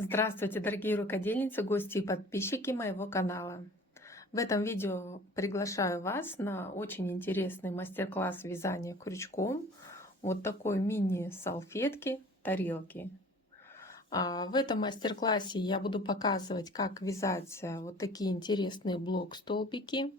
Здравствуйте, дорогие рукодельницы, гости и подписчики моего канала. В этом видео приглашаю вас на очень интересный мастер-класс вязания крючком вот такой мини-салфетки, тарелки. В этом мастер-классе я буду показывать, как вязать вот такие интересные блок-столбики,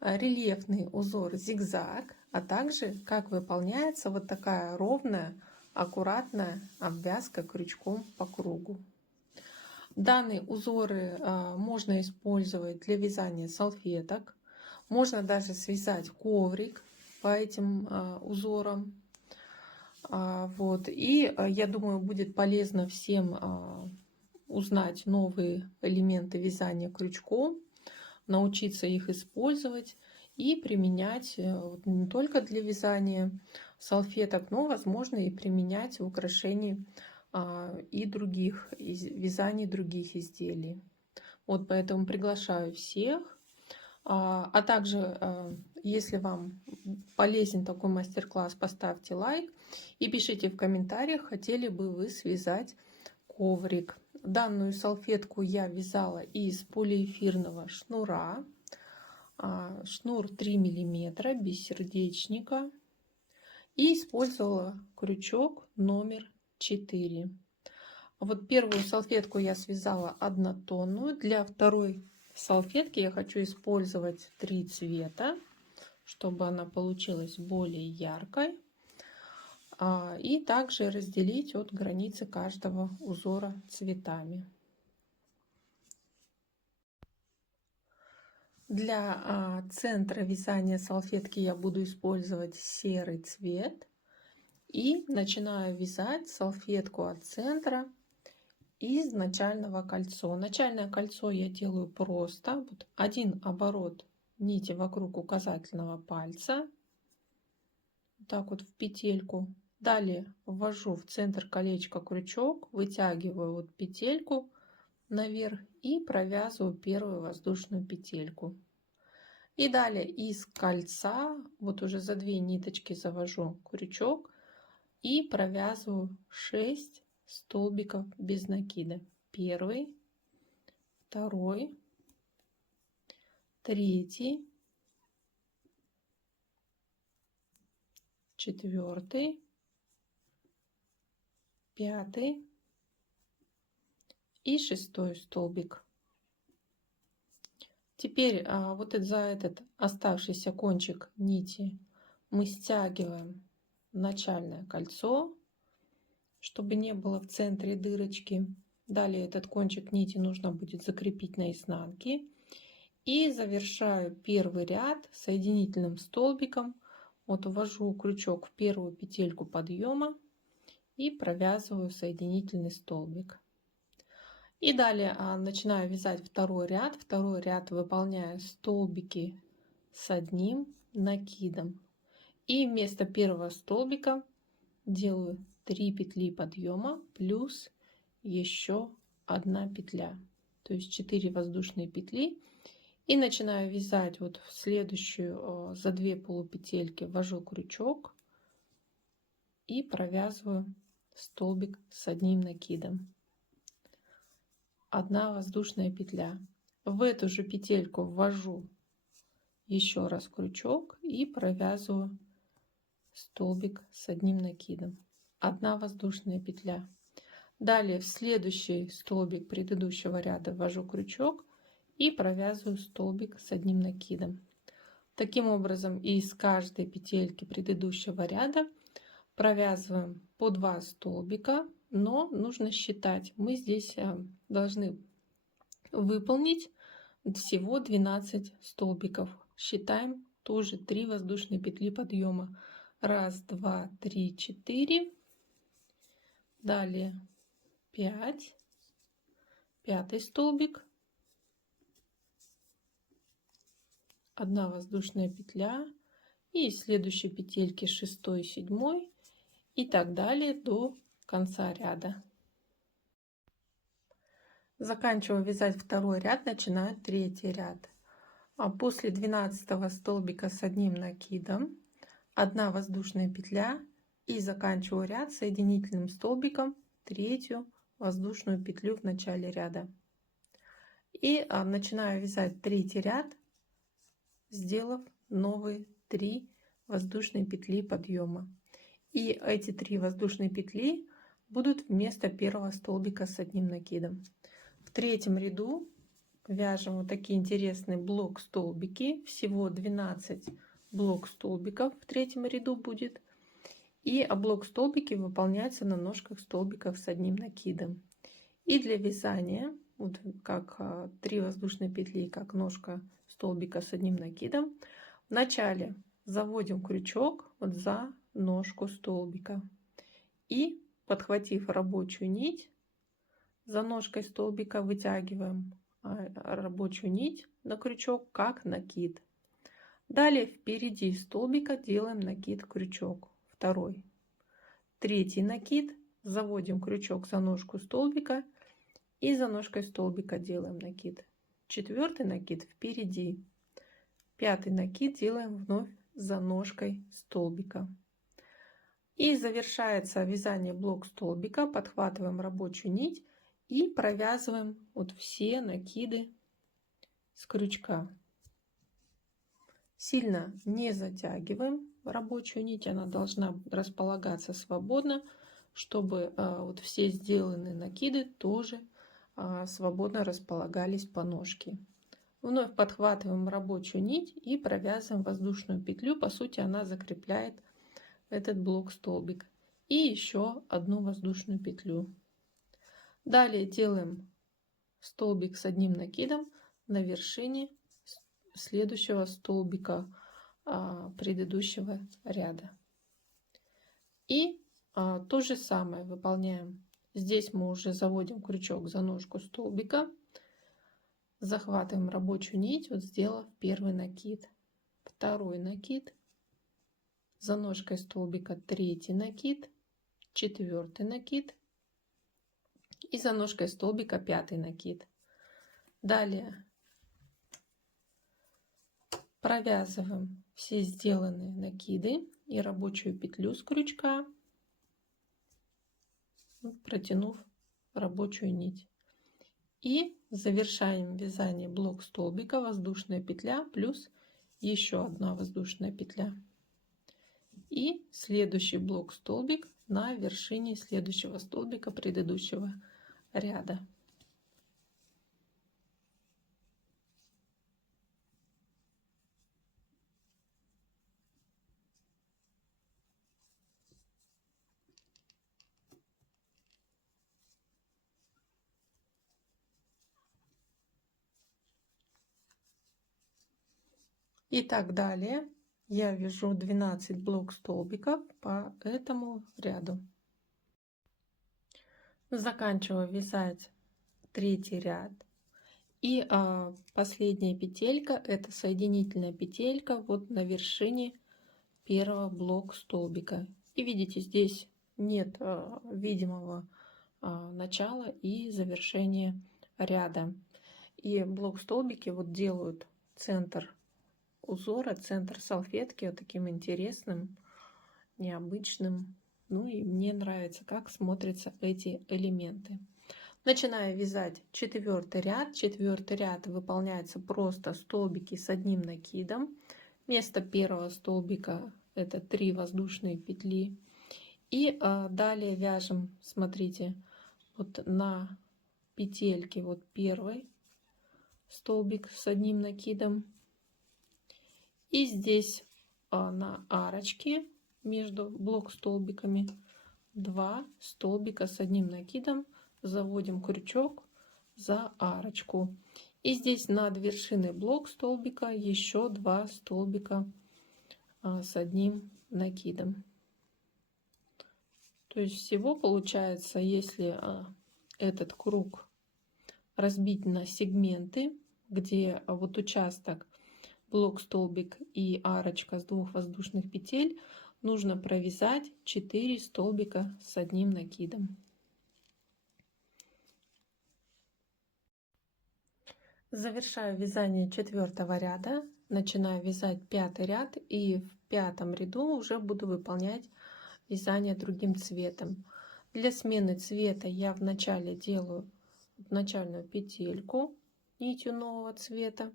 рельефный узор зигзаг, а также как выполняется вот такая ровная, аккуратная обвязка крючком по кругу. Данные узоры можно использовать для вязания салфеток. Можно даже связать коврик по этим узорам. И я думаю, будет полезно всем узнать новые элементы вязания крючком, научиться их использовать и применять не только для вязания салфеток, но, возможно, и применять в украшении и других вязаний других изделий. Вот поэтому приглашаю всех. А также, если вам полезен такой мастер-класс, поставьте лайк и пишите в комментариях, хотели бы вы связать коврик. Данную салфетку я вязала из полиэфирного шнура. Шнур 3 мм без сердечника. И использовала крючок номер 4. Вот первую салфетку я связала однотонную. Для второй салфетки я хочу использовать 3 цвета, чтобы она получилась более яркой. И также разделить от границы каждого узора цветами. Для центра вязания салфетки я буду использовать серый цвет. И начинаю вязать салфетку от центра из начального кольца. Начальное кольцо я делаю просто. Вот один оборот нити вокруг указательного пальца. Так вот в петельку. Далее ввожу в центр колечка крючок, вытягиваю вот петельку наверх и провязываю первую воздушную петельку. И далее из кольца вот уже за 2 ниточки завожу крючок и провязываю 6 столбиков без накида. Первый, второй, третий, четвертый, пятый и 6 столбик. Теперь вот за этот оставшийся кончик нити мы стягиваем начальное кольцо, чтобы не было в центре дырочки. Далее этот кончик нити нужно будет закрепить на изнанке. И завершаю первый ряд соединительным столбиком. Вот ввожу крючок в первую петельку подъема и провязываю соединительный столбик. И далее начинаю вязать второй ряд. Второй ряд выполняю столбики с одним накидом. И вместо первого столбика делаю 3 петли подъема плюс еще 1 петля. То есть 4 воздушные петли. И начинаю вязать вот в следующую за 2 полупетельки ввожу крючок и провязываю столбик с одним накидом. 1 воздушная петля. В эту же петельку ввожу еще раз крючок и провязываю столбик с одним накидом. 1 воздушная петля. Далее в следующий столбик предыдущего ряда ввожу крючок и провязываю столбик с одним накидом. Таким образом из каждой петельки предыдущего ряда провязываем по 2 столбика, но нужно считать. Мы здесь должны выполнить всего 12 столбиков. Считаем тоже 3 воздушные петли подъема. 1, 2, 3, 4. Далее 5. 5 столбик. 1 воздушная петля. И из следующей петельки 6, 7 и так далее до конца ряда. Заканчиваю вязать второй ряд, начинаю третий ряд. После 12 столбика с одним накидом 1 воздушная петля и заканчиваю ряд соединительным столбиком, 3 воздушную петлю в начале ряда. И начинаю вязать третий ряд, сделав новые 3 воздушные петли подъема. И эти 3 воздушные петли будут вместо первого столбика с одним накидом. В третьем ряду вяжем вот такие интересные блок столбики. Всего 12 блок столбиков в третьем ряду будет. И блок столбики выполняются на ножках столбиков с одним накидом. И для вязания, вот как 3 воздушные петли, как ножка столбика с одним накидом, вначале заводим крючок вот за ножку столбика и, подхватив рабочую нить, за ножкой столбика вытягиваем рабочую нить на крючок как накид. Далее впереди столбика делаем накид крючок, второй. Третий накид, заводим крючок за ножку столбика и за ножкой столбика делаем накид. Четвертый накид впереди. Пятый накид делаем вновь за ножкой столбика. И завершается вязание блок столбика. Подхватываем рабочую нить и провязываем вот все накиды с крючка. Сильно не затягиваем рабочую нить, она должна располагаться свободно, чтобы вот все сделанные накиды тоже свободно располагались по ножке. Вновь подхватываем рабочую нить и провязываем воздушную петлю. По сути, она закрепляет этот блок столбик. И еще одну воздушную петлю. Далее делаем столбик с одним накидом на вершине следующего столбика предыдущего ряда. И то же самое выполняем. Здесь мы уже заводим крючок за ножку столбика, захватываем рабочую нить, вот сделав первый накид, второй накид, за ножкой столбика третий накид, четвертый накид и за ножкой столбика пятый накид. Далее провязываем все сделанные накиды и рабочую петлю с крючка, протянув рабочую нить. И завершаем вязание блок столбика, воздушная петля плюс еще одна воздушная петля. И следующий блок столбик на вершине следующего столбика предыдущего ряда. И так далее. Я вяжу 12 блок столбиков по этому ряду. Заканчиваю вязать третий ряд. И последняя петелька, это соединительная петелька вот на вершине первого блок столбика. И видите, здесь нет видимого начала и завершения ряда. И блок столбики вот делают центр узора, центр салфетки вот таким интересным, необычным. Ну и мне нравится, как смотрятся эти элементы. Начинаю вязать четвертый ряд. Четвертый ряд выполняется просто столбики с одним накидом. Вместо первого столбика это 3 воздушные петли. И далее вяжем, смотрите, вот на петельке вот первый столбик с одним накидом. И здесь на арочке между блок столбиками 2 столбика с одним накидом, заводим крючок за арочку. И здесь над вершиной блок столбика еще 2 столбика с одним накидом. То есть всего получается, если этот круг разбить на сегменты, где вот участок блок столбик и арочка с 2 воздушных петель, нужно провязать 4 столбика с одним накидом. Завершаю вязание четвертого ряда, начинаю вязать пятый ряд, и в пятом ряду уже буду выполнять вязание другим цветом. Для смены цвета я вначале делаю начальную петельку нитью нового цвета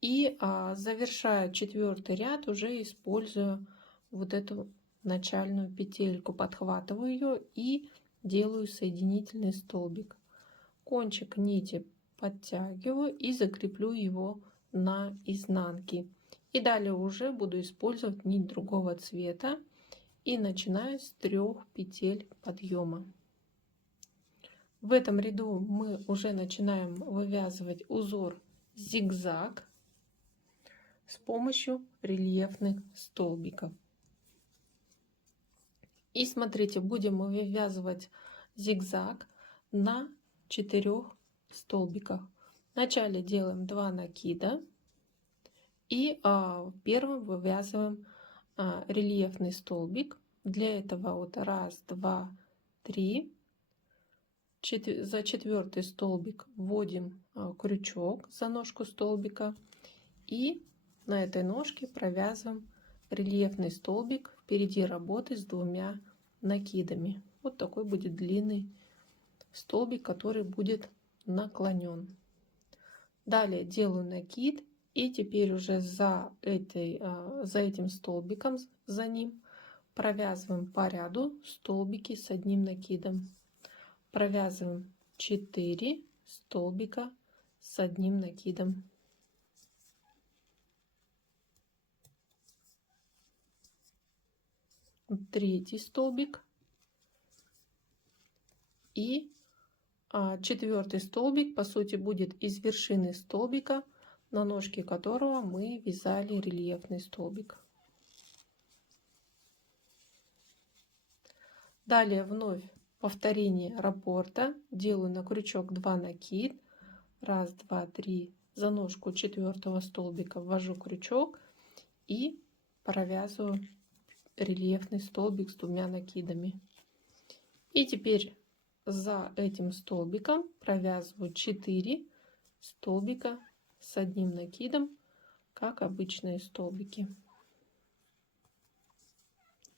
и завершаю 4-й ряд, уже используя вот эту начальную петельку, подхватываю ее и делаю соединительный столбик. Кончик нити подтягиваю и закреплю его на изнанке. И далее уже буду использовать нить другого цвета и начинаю с 3 петель подъема. В этом ряду мы уже начинаем вывязывать узор зигзаг с помощью рельефных столбиков. И смотрите, будем вывязывать зигзаг на 4 столбиках. Вначале делаем 2 накида и первым вывязываем рельефный столбик. Для этого вот 1, 2, 3. За 4-й столбик вводим крючок за ножку столбика и на этой ножке провязываем рельефный столбик впереди работы с 2 накидами. Вот такой будет длинный столбик, который будет наклонен. Далее делаю накид и теперь уже за этим столбиком, за ним провязываем по ряду столбики с 1 накидом. Провязываем 4 столбика с 1 накидом. Третий столбик и 4-й столбик по сути будет из вершины столбика, на ножке которого мы вязали рельефный столбик. Далее вновь повторение раппорта. Делаю на крючок 2 накид, 1, 2, 3, за ножку 4-го столбика ввожу крючок и провязываю рельефный столбик с 2 накидами. И теперь за этим столбиком провязываю 4 столбика с 1 накидом, как обычные столбики.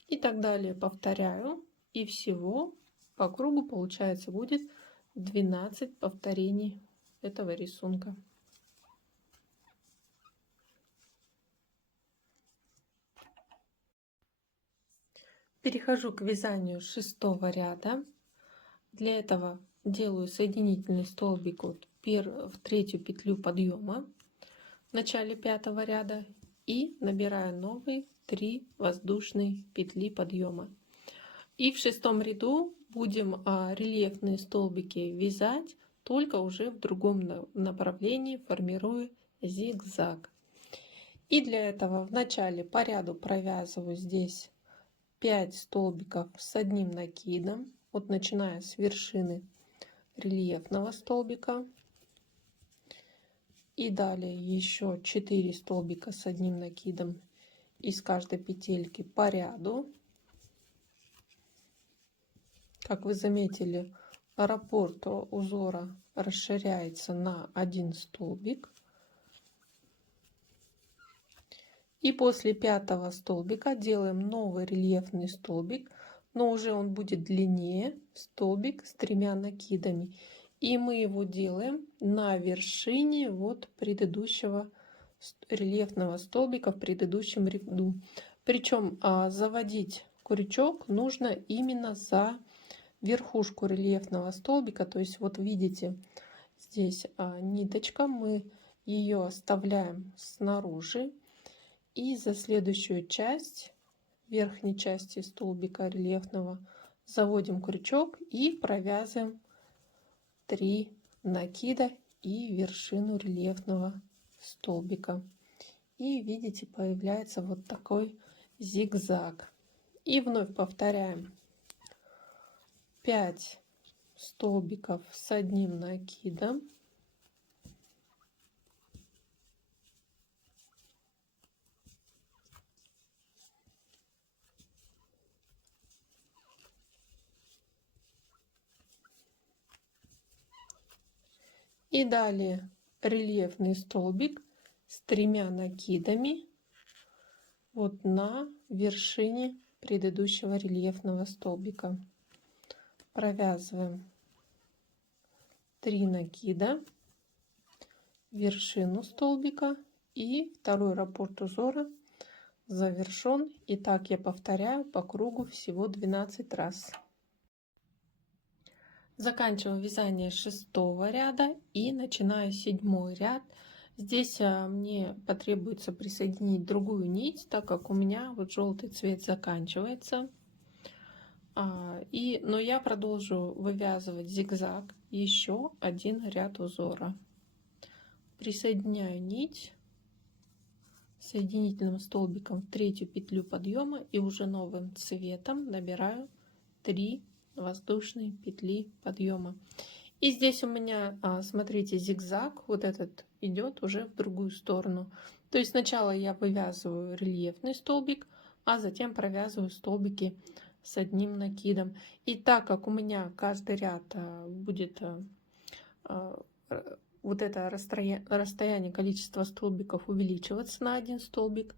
И так далее повторяю, и всего по кругу получается будет 12 повторений этого рисунка. Перехожу к вязанию 6-го ряда. Для этого делаю соединительный столбик в 3-ю петлю подъема в начале 5-го ряда и набираю новые 3 воздушные петли подъема. И в 6-м ряду будем рельефные столбики вязать, только уже в другом направлении, формируя зигзаг. И для этого вначале по ряду провязываю здесь 5 столбиков с 1 накидом, вот начиная с вершины рельефного столбика. И далее еще 4 столбика с 1 накидом из каждой петельки по ряду. Как вы заметили, раппорт узора расширяется на 1 столбик. И после 5-го столбика делаем новый рельефный столбик, но уже он будет длиннее, столбик с 3 накидами. И мы его делаем на вершине вот предыдущего рельефного столбика в предыдущем ряду. Причем заводить крючок нужно именно за верхушку рельефного столбика. То есть вот видите, здесь ниточка, мы ее оставляем снаружи. И за следующую часть, верхней части столбика рельефного, заводим крючок и провязываем 3 накида и вершину рельефного столбика. И видите, появляется вот такой зигзаг. И вновь повторяем 5 столбиков с 1 накидом. И далее рельефный столбик с 3 накидами вот на вершине предыдущего рельефного столбика. провязываем 3 накида, вершину столбика, и второй раппорт узора завершен. И так я повторяю по кругу всего 12 раз. Заканчиваю вязание 6-го ряда и начинаю 7-й ряд. Здесь мне потребуется присоединить другую нить, так как у меня вот желтый цвет заканчивается. Но я продолжу вывязывать зигзаг еще один ряд узора. Присоединяю нить соединительным столбиком в 3-ю петлю подъема и уже новым цветом набираю 3 воздушные петли подъема. И здесь у меня, смотрите, зигзаг вот этот идет уже в другую сторону. То есть сначала я вывязываю рельефный столбик, а затем провязываю столбики с одним накидом. И так как у меня каждый ряд будет вот это расстояние, количество столбиков увеличиваться на 1 столбик,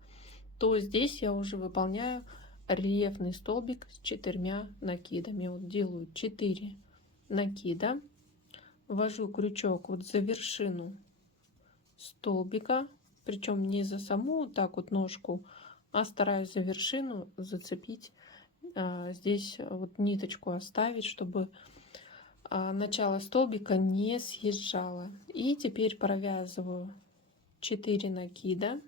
то здесь я уже выполняю рельефный столбик с 4 накидами. Вот делаю 4 накида, ввожу крючок вот за вершину столбика, причем не за саму вот так вот ножку, а стараюсь за вершину зацепить, здесь вот ниточку оставить, чтобы начало столбика не съезжало. И теперь провязываю 4 накида,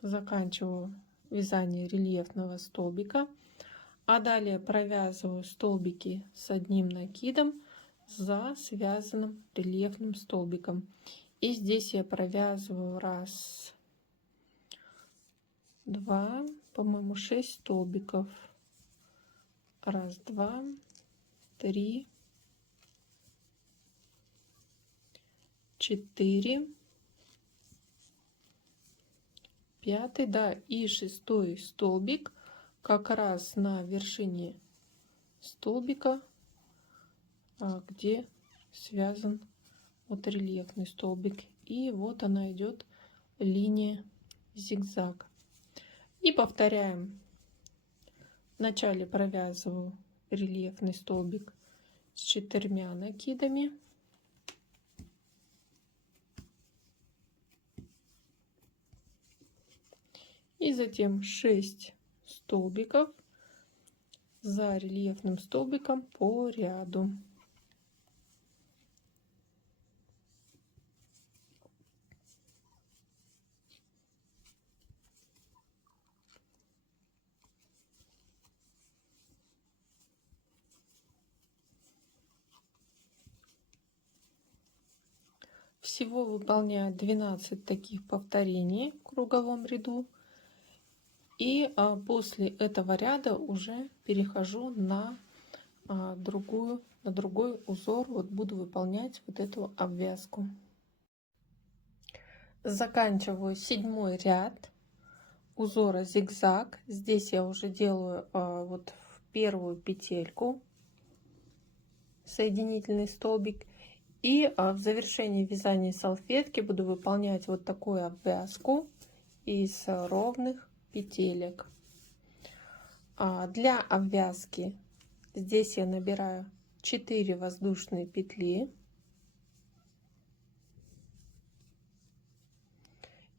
заканчиваю вязание рельефного столбика, а далее провязываю столбики с одним накидом за связанным рельефным столбиком. И здесь я провязываю 1, 2, по-моему, 6 столбиков. 1, 2, 3, 4, 5, да, и 6-й столбик как раз на вершине столбика, где связан вот рельефный столбик. И вот она идет линия зигзаг. И повторяем. Вначале провязываю рельефный столбик с 4 накидами. И затем 6 столбиков за рельефным столбиком по ряду. Всего выполняю 12 таких повторений в круговом ряду. И после этого ряда уже перехожу на другой узор. Вот буду выполнять вот эту обвязку. Заканчиваю 7-й ряд узора зигзаг. Здесь я уже делаю вот в 1-ю петельку соединительный столбик. И в завершении вязания салфетки буду выполнять вот такую обвязку из ровных петелек. Для обвязки здесь я набираю 4 воздушные петли.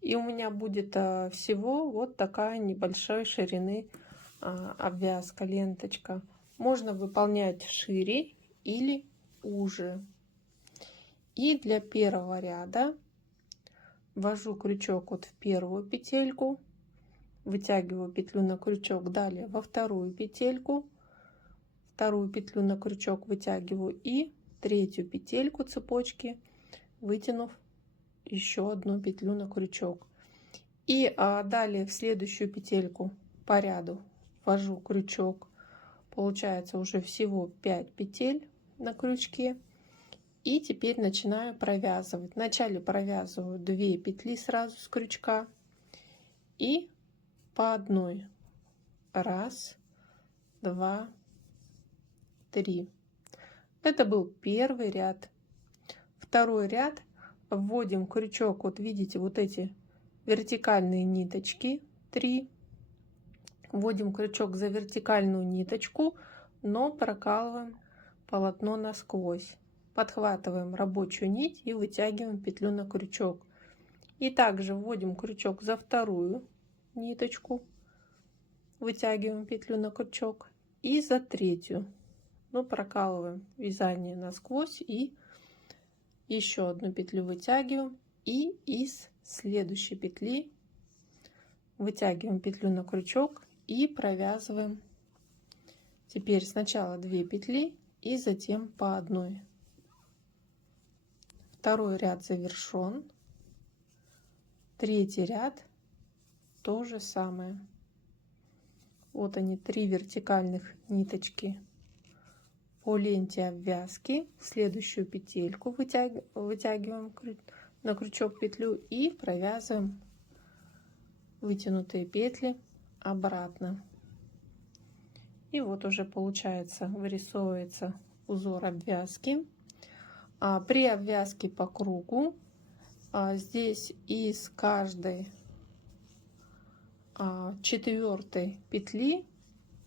И у меня будет всего вот такая небольшой ширины обвязка, ленточка. Можно выполнять шире или уже. И для 1-го ряда ввожу крючок вот в 1-ю петельку, вытягиваю петлю на крючок, далее во 2-ю петельку, 2-ю петлю на крючок вытягиваю и 3-ю петельку цепочки, вытянув еще 1 петлю на крючок. И далее в следующую петельку по ряду ввожу крючок, получается уже всего 5 петель на крючке. И теперь начинаю провязывать. Вначале провязываю 2 петли сразу с крючка и по одной. 1, 2, 3. Это был 1-й ряд. 2-й ряд. Вводим крючок, вот видите, вот эти вертикальные ниточки 3, Вводим крючок за вертикальную ниточку, но прокалываем полотно насквозь. Подхватываем рабочую нить и вытягиваем петлю на крючок. И также вводим крючок за вторую ниточку, вытягиваем петлю на крючок, и за третью. Но прокалываем вязание насквозь и еще одну петлю вытягиваем, и из следующей петли вытягиваем петлю на крючок и провязываем теперь сначала 2 петли и затем по одной. Второй ряд завершен. Третий ряд то же самое. Вот они, 3 вертикальных ниточки по ленте обвязки. В следующую петельку вытягиваем на крючок петлю и провязываем вытянутые петли обратно. И вот уже получается, вырисовывается узор обвязки. При обвязке по кругу здесь из каждой 4-й петли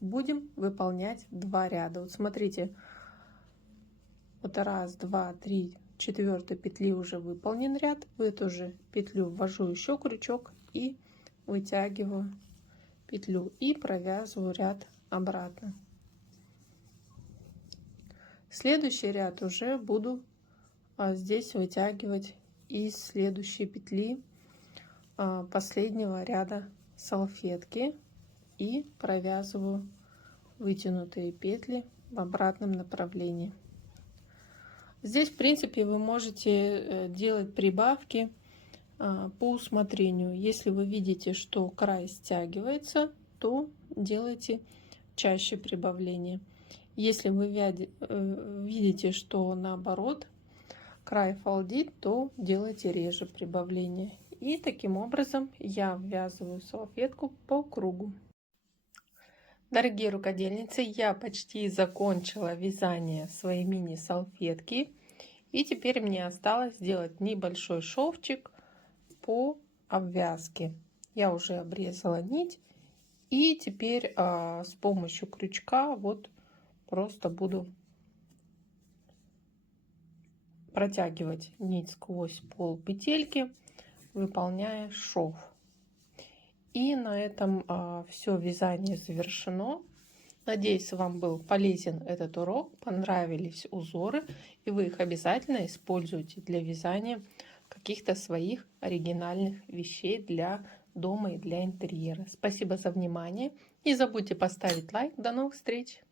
будем выполнять 2 ряда. Вот смотрите, вот 1, 2, 3, 4 петли уже выполнен ряд. В эту же петлю ввожу еще крючок и вытягиваю петлю и провязываю ряд обратно. Следующий ряд уже буду здесь вытягивать из следующей петли последнего ряда салфетки и провязываю вытянутые петли в обратном направлении. Здесь, в принципе, вы можете делать прибавки по усмотрению. Если вы видите, что край стягивается, то делайте чаще прибавление. Если вы видите, что наоборот край фалдит, то делайте реже прибавление. И таким образом я ввязываю салфетку по кругу. Дорогие рукодельницы, я почти закончила вязание своей мини-салфетки. И теперь мне осталось сделать небольшой шовчик по обвязке. Я уже обрезала нить. И теперь с помощью крючка вот просто буду протягивать нить сквозь пол петельки, выполняя шов. И на этом все вязание завершено. Надеюсь, вам был полезен этот урок, понравились узоры, и вы их обязательно используете для вязания каких-то своих оригинальных вещей для дома и для интерьера. Спасибо за внимание. Не забудьте поставить лайк. До новых встреч!